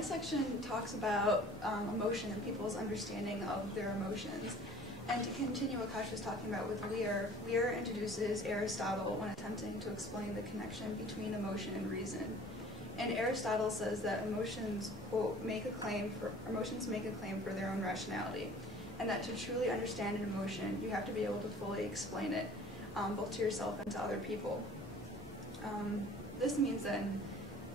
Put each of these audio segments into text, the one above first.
my section talks about emotion and people's understanding of their emotions. And to continue what Kash was talking about with Lear, Lear introduces Aristotle when attempting to explain the connection between emotion and reason. And Aristotle says that emotions, quote, make a claim for their own rationality, and that to truly understand an emotion, you have to be able to fully explain it, both to yourself and to other people. This means that in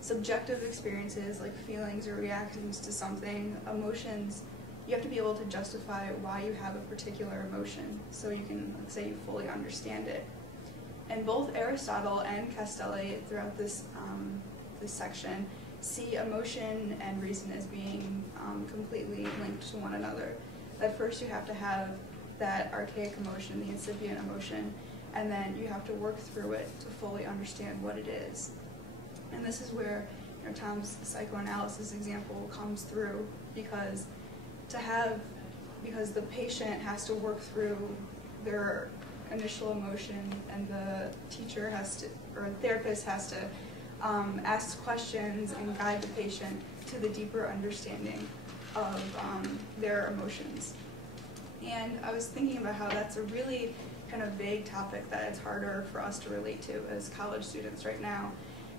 subjective experiences like feelings or reactions to something, emotions, you have to be able to justify why you have a particular emotion, so you can, let's say, you fully understand it. And both Aristotle and Castelli throughout this this section see emotion and reason as being completely linked to one another. That first you have to have that archaic emotion, the incipient emotion, and then you have to work through it to fully understand what it is. And this is where, you know, Tom's psychoanalysis example comes through, because the patient has to work through their initial emotion, and the teacher has to, or the therapist has to ask questions and guide the patient to the deeper understanding of their emotions. And I was thinking about how that's a really kind of vague topic that it's harder for us to relate to as college students right now.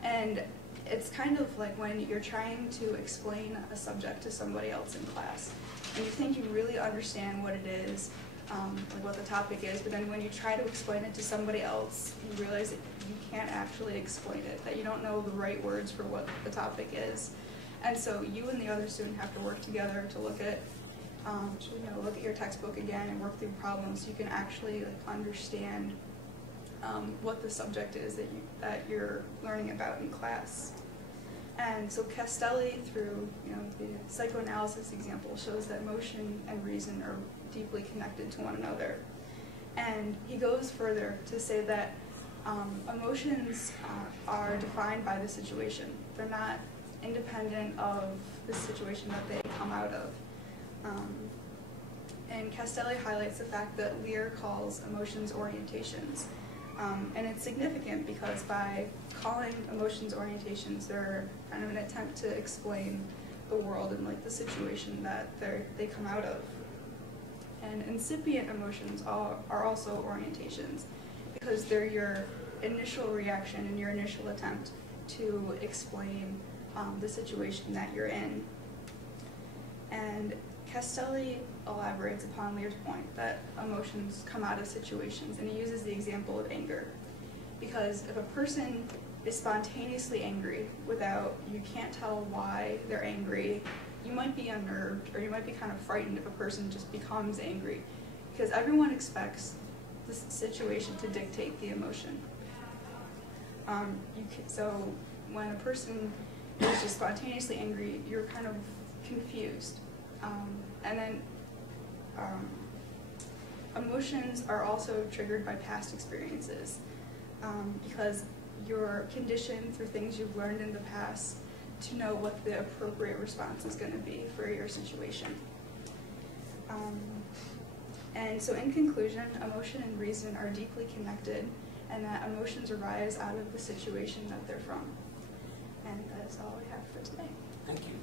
And it's kind of like when you're trying to explain a subject to somebody else in class, and you think you really understand what it is, like what the topic is, but then when you try to explain it to somebody else, you realize that you can't actually explain it, that you don't know the right words for what the topic is. And so you and the other student have to work together to look at look at your textbook again and work through problems so you can actually understand what the subject is that you're learning about in class. And so Castelli, through the psychoanalysis example, shows that emotion and reason are deeply connected to one another. And he goes further to say that emotions are defined by the situation. They're not independent of the situation that they come out of. And Castelli highlights the fact that Lear calls emotions orientations. And it's significant because by calling emotions orientations, they're kind of an attempt to explain the world and like the situation that they come out of. And incipient emotions are also orientations, because they're your initial reaction and your initial attempt to explain the situation that you're in. And Castelli elaborates upon Lear's point that emotions come out of situations, and he uses the example of anger. Because if a person is spontaneously angry you can't tell why they're angry, you might be unnerved, or you might be kind of frightened if a person just becomes angry, because everyone expects the situation to dictate the emotion. So when a person is just spontaneously angry, you're kind of confused. And then emotions are also triggered by past experiences, because you're conditioned through things you've learned in the past to know what the appropriate response is going to be for your situation. And so in conclusion, emotion and reason are deeply connected, and that emotions arise out of the situation that they're from. And that is all we have for today. Thank you.